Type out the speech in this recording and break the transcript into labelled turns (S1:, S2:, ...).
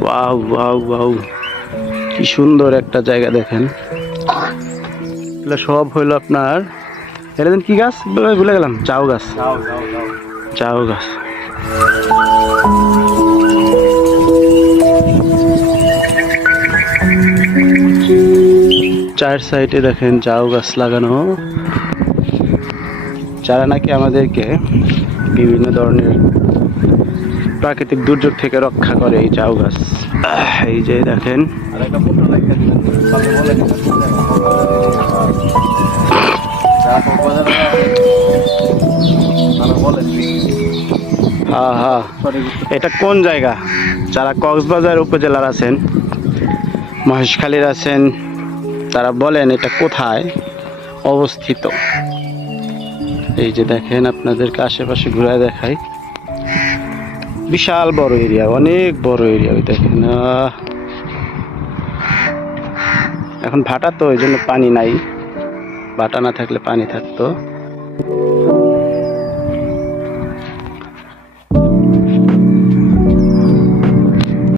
S1: Wow wow wow. কি সুন্দর একটা জায়গা দেখেন। এগুলো সব হইল আপনার, এটা কি গাছ? ভুলে গেলাম, চাও গাছ। চাও গাছ। চার সাইডে দেখেন চাও গাছ লাগানো। যারা নাকি আমাদেরকে বিভিন্ন ধরনের প্রাকৃতিক দুর্যোগ থেকে রক্ষা করে এই চাউ গাছ। এই যে দেখেন। এটা কোন জায়গা? যারা কক্সবাজার উপজেলার আছেন, মহেশখালীর আছেন, তারা বলেন এটা কোথায় অবস্থিত। এই যে দেখেন, আপনাদেরকে আশেপাশে ঘুরে দেখাই। বিশাল বড় এরিয়া অনেক বড় এরিয়া ওই দেখেন। এখন ভাটা তো, ওই জন্য পানি নাই। ভাটা না থাকলে পানি থাকতো।